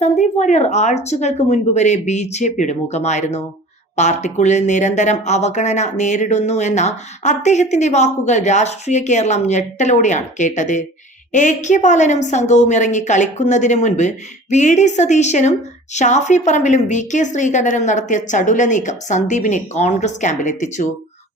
സന്ദീപ് വാര്യർ ആഴ്ചകൾക്ക് മുൻപ് വരെ ബി ജെ പിയുടെ മുഖമായിരുന്നു. പാർട്ടിക്കുള്ളിൽ നിരന്തരം അവഗണന നേരിടുന്നു എന്ന അദ്ദേഹത്തിന്റെ വാക്കുകൾ രാഷ്ട്രീയ കേരളം ഞെട്ടലോടെയാണ് കേട്ടത്. എ കെ ബാലനും സംഘവും ഇറങ്ങി കളിക്കുന്നതിന് മുൻപ് വി ഡി സതീശനും ഷാഫി പറമ്പിലും വി കെ ശ്രീകണ്ഠനും നടത്തിയ ചടുല നീക്കം സന്ദീപിനെ കോൺഗ്രസ് ക്യാമ്പിൽ എത്തിച്ചു.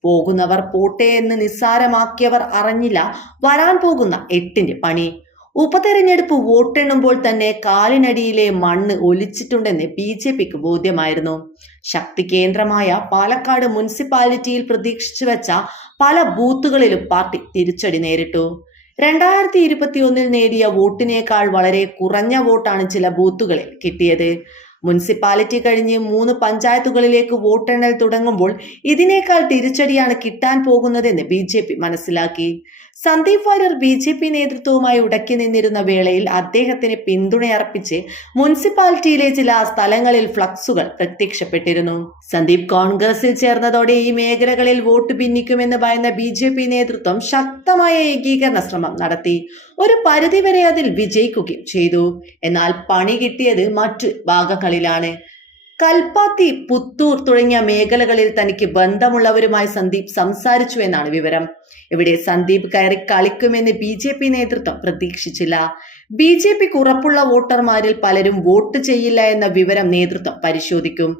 പോകുന്നവർ പോട്ടെ എന്ന് നിസ്സാരമാക്കിയവർ അറിഞ്ഞില്ല വരാൻ പോകുന്ന എട്ടിന്റെ പണി. ഉപതെരഞ്ഞെടുപ്പ് വോട്ടെണ്ണുമ്പോൾ തന്നെ കാലിനടിയിലെ മണ്ണ് ഒലിച്ചിട്ടുണ്ടെന്ന് ബി ജെ പിക്ക് ബോധ്യമായിരുന്നു. ശക്തി കേന്ദ്രമായ പാലക്കാട് മുനിസിപ്പാലിറ്റിയിൽ പ്രതീക്ഷിച്ചു വെച്ച പല ബൂത്തുകളിലും പാർട്ടി തിരിച്ചടി നേരിട്ടു. രണ്ടായിരത്തി ഇരുപത്തി ഒന്നിൽ നേടിയ വോട്ടിനേക്കാൾ വളരെ കുറഞ്ഞ വോട്ടാണ് ചില ബൂത്തുകളിൽ കിട്ടിയത്. മുനിസിപ്പാലിറ്റി കഴിഞ്ഞ് മൂന്ന് പഞ്ചായത്തുകളിലേക്ക് വോട്ടെണ്ണൽ തുടങ്ങുമ്പോൾ ഇതിനേക്കാൾ തിരിച്ചടിയാണ് കിട്ടാൻ പോകുന്നതെന്ന് ബി ജെ പി മനസ്സിലാക്കി. Sandeep Warrier B J P നേതൃത്വവുമായി ഉടക്കി നിന്നിരുന്ന വേളയിൽ അദ്ദേഹത്തിന് പിന്തുണയർപ്പിച്ച് മുനിസിപ്പാലിറ്റിയിലെ ചില സ്ഥലങ്ങളിൽ ഫ്ലക്സുകൾ പ്രത്യക്ഷപ്പെട്ടിരുന്നു. സന്ദീപ് കോൺഗ്രസിൽ ചേർന്നതോടെ ഈ മേഖലകളിൽ വോട്ട് ഭിന്നിക്കുമെന്ന് ഭയന്ന ബി ജെ പി നേതൃത്വം ശക്തമായ ഏകീകരണ ശ്രമം നടത്തി. ഒരു പരിധിവരെ അതിൽ വിജയിക്കുകയും ചെയ്തു. എന്നാൽ പണി കിട്ടിയത് മറ്റു ഭാഗങ്ങളിലാണ് കൽപ്പാത്തി പുത്തൂർ തുടങ്ങിയ മേഖലകളിൽ തനിക്ക് ബന്ധമുള്ളവരുമായി സന്ദീപ് സംസാരിച്ചു എന്നാണ് വിവരം. ഇവിടെ സന്ദീപ് കയറി കളിക്കുമെന്ന് ബി ജെ പി നേതൃത്വം പ്രതീക്ഷിച്ചില്ല. ബി ജെ പിക്ക് ഉറപ്പുള്ള വോട്ടർമാരിൽ പലരും വോട്ട് ചെയ്യില്ല എന്ന വിവരം നേതൃത്വം പരിശോധിക്കും.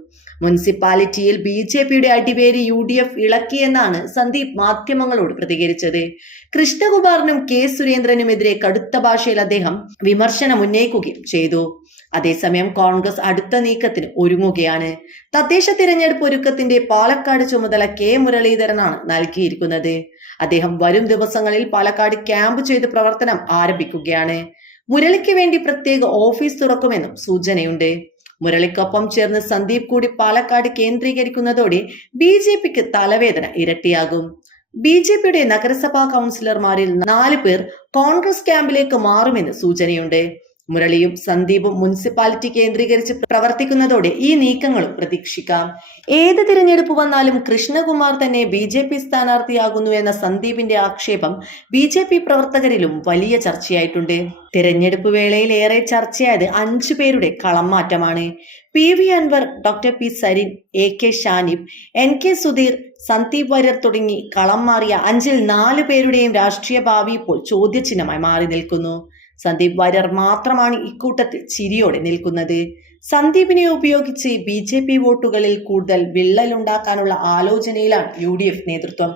മുനിസിപ്പാലിറ്റിയിൽ ബി ജെ പിയുടെ അടിവേര് യു ഡി എഫ് ഇളക്കിയെന്നാണ് സന്ദീപ് മാധ്യമങ്ങളോട് പ്രതികരിച്ചത്. കൃഷ്ണകുമാറിനും കെ സുരേന്ദ്രനുമെതിരെ കടുത്ത ഭാഷയിൽ അദ്ദേഹം വിമർശനം ഉന്നയിക്കുകയും ചെയ്തു. അതേസമയം കോൺഗ്രസ് അടുത്ത നീക്കത്തിന് ഒരുങ്ങുകയാണ്. തദ്ദേശ തിരഞ്ഞെടുപ്പ് ഒരുക്കത്തിന്റെ പാലക്കാട് ചുമതല കെ മുരളീധരനാണ് നൽകിയിരിക്കുന്നത്. അദ്ദേഹം വരും ദിവസങ്ങളിൽ പാലക്കാട് ക്യാമ്പ് ചെയ്ത് പ്രവർത്തനം ആരംഭിക്കുകയാണ്. മുരളിക്ക് വേണ്ടി പ്രത്യേക ഓഫീസ് തുറക്കുമെന്നും സൂചനയുണ്ട്. മുരളിക്കൊപ്പം ചേർന്ന് സന്ദീപ് കൂടി പാലക്കാട് കേന്ദ്രീകരിക്കുന്നതോടെ ബി ജെ പിക്ക് തലവേദന ഇരട്ടിയാകും. ബി ജെ പിയുടെ നഗരസഭാ കൗൺസിലർമാരിൽ നാല് പേർ കോൺഗ്രസ് ക്യാമ്പിലേക്ക് മാറുമെന്ന് സൂചനയുണ്ട്. മുരളിയും സന്ദീപും മുനിസിപ്പാലിറ്റി കേന്ദ്രീകരിച്ച് പ്രവർത്തിക്കുന്നതോടെ ഈ നീക്കങ്ങളും പ്രതീക്ഷിക്കാം. ഏത് തിരഞ്ഞെടുപ്പ് വന്നാലും കൃഷ്ണകുമാർ തന്നെ ബി ജെ പി സ്ഥാനാർത്ഥിയാകുന്നു എന്ന സന്ദീപിന്റെ ആക്ഷേപം ബി ജെ പി പ്രവർത്തകരിലും വലിയ ചർച്ചയായിട്ടുണ്ട്. തിരഞ്ഞെടുപ്പ് വേളയിൽ ഏറെ ചർച്ചയായത് അഞ്ചു പേരുടെ കളംമാറ്റമാണ്. P V Anvar doctor P Sarin A K Shanib N K Sudheer Sandeep Warrier തുടങ്ങി കളം മാറിയ അഞ്ചിൽ നാല് പേരുടെയും രാഷ്ട്രീയ ഭാവി ഇപ്പോൾ ചോദ്യചിഹ്നമായി മാറി നിൽക്കുന്നു. സന്ദീപ് വാര്യർ മാത്രമാണ് ഇക്കൂട്ടത്തിൽ ചിരിയോടെ നിൽക്കുന്നത്. സന്ദീപിനെ ഉപയോഗിച്ച് ബി ജെ പി വോട്ടുകളിൽ കൂടുതൽ വിള്ളലുണ്ടാക്കാനുള്ള ആലോചനയിലാണ് യു ഡി എഫ് നേതൃത്വം.